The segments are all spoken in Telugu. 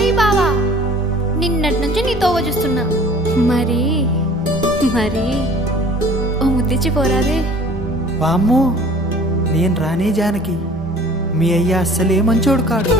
ఓయ్ బావా, నిన్నటి నుంచి నీ తోవ చూస్తున్నా. మరి మరి ఓ ముద్దిచ్చి పోరాదే. వామ్మో, నేను రానే జానకి, మీ అయ్య అస్సలే మంచోడు కాడు.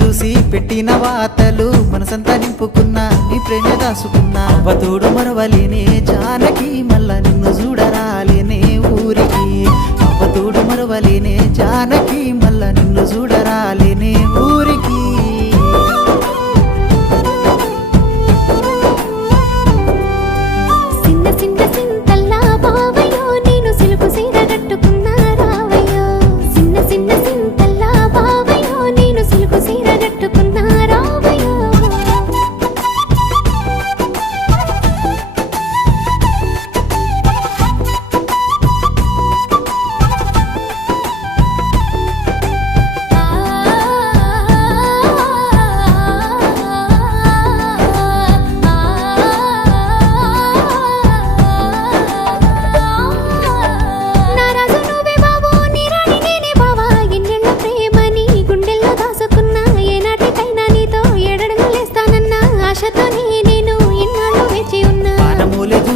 చూసి పెట్టిన వాతలు మనసంతా నింపుకున్నా, నీ ప్రేమ దాసుకున్నా. అవతోడు మరవలేనే జానకి, మళ్ళా నిన్ను చూడరాలేనే ఊరికి. అవతోడు మరవలేనే జానకి, మళ్ళా నిన్ను చూడరాలేనే ఊరికి.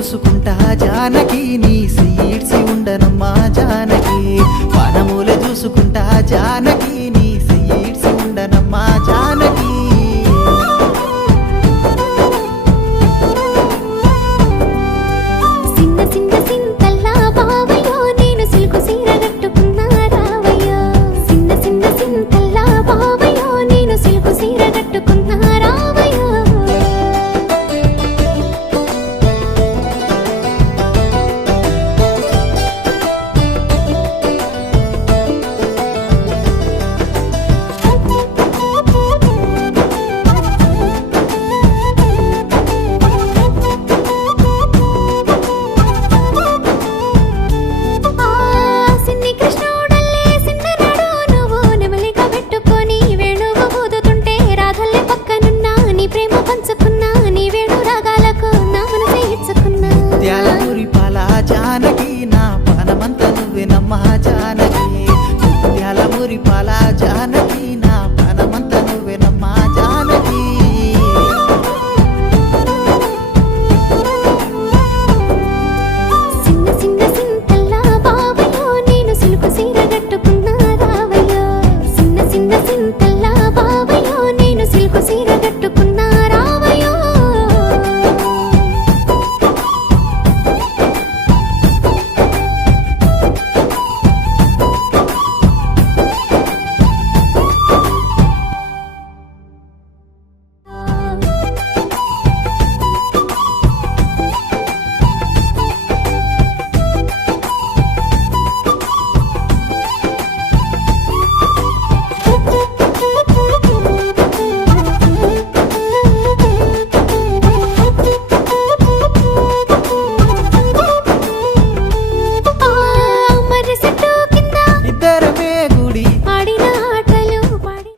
చూసుకుంటా జానకి, నీ సీడ్సి ఉండనమ్మా జానకి. వనమూలే చూసుకుంటా జానకి.